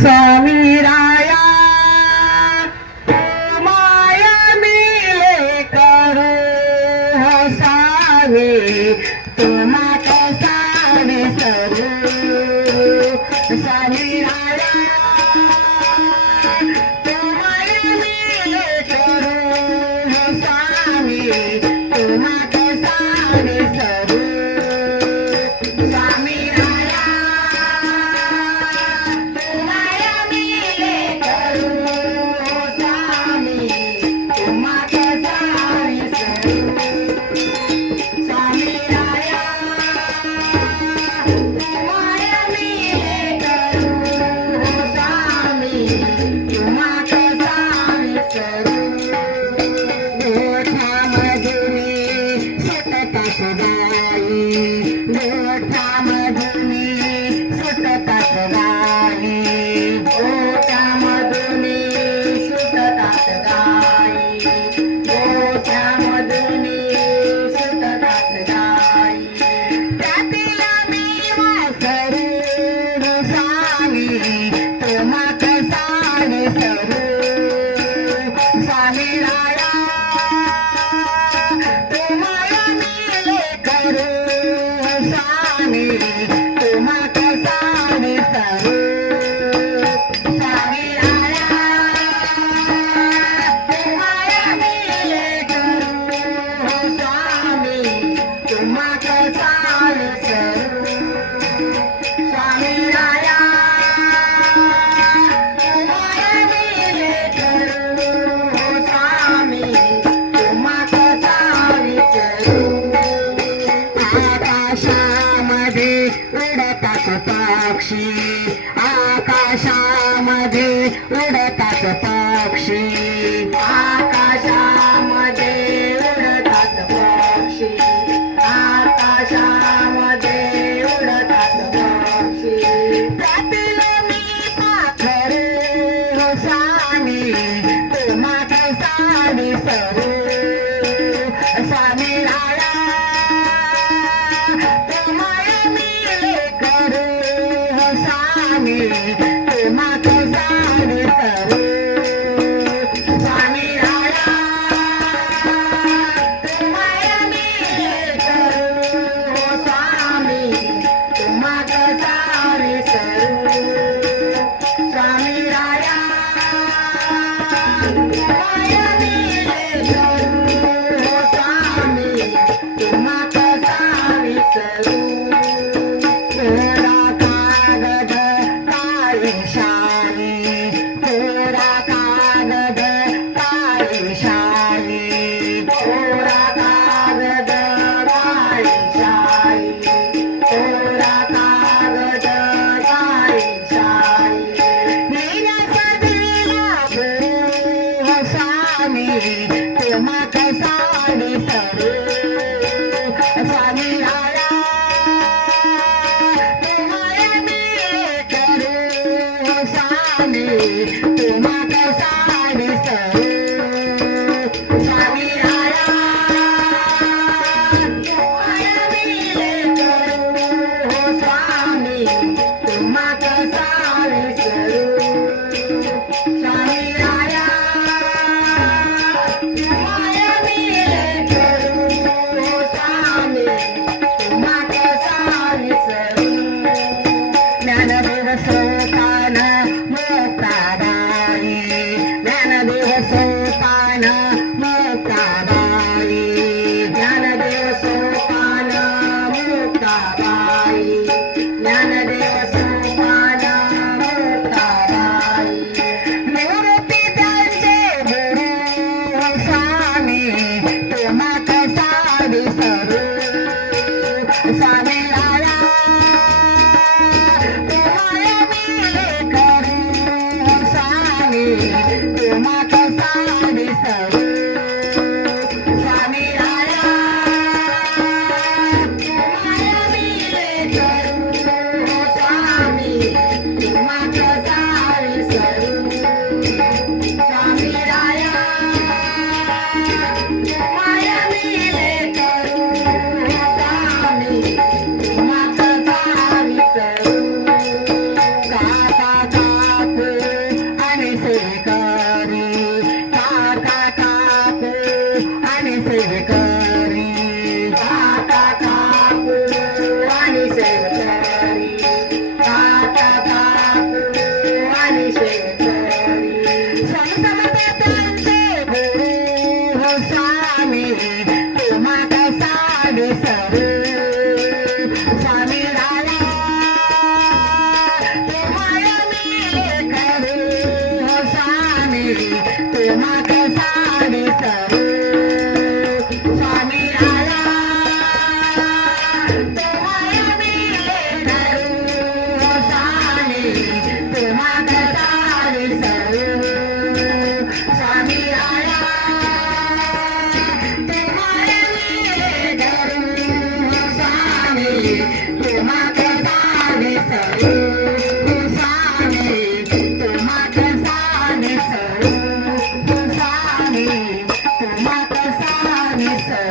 स्वामी राया माया मिले करू हसावे तुम्हा कसावे सरू स्वामी राया माया मिले करू हसावे तुम्हा कसावे सरू स्वामी पक्षी आकाशामध्ये उडतात पक्षी आकाशामध्ये उडतात पक्षी आकाशामध्ये उडतात पक्षी त्यातील मी पाखरे स्वामी तुम्हा कसावी सरू स्वामी राया तुम्हाला मिले करू स्वामी तुम्हा कसावी सरू स्वामी राया तुम्हाला मिले करू स्वामी तुम्हा कसावी सरू स्वामी राया तुम्हाला मिले करू स्वामी तुम्हा कसावी सरू तुम्हा कसावी सरू स्वामी राया तुम्हाला मिले करू स्वामी तुम्हा कसावी सरू स्वामी राया तुम्हाला मिले करू स्वामी तुम्हा कसावी सरू स्वामी राया ज्ञानदेव सोपान मोक्तादायी तुम्हा कसा विसरू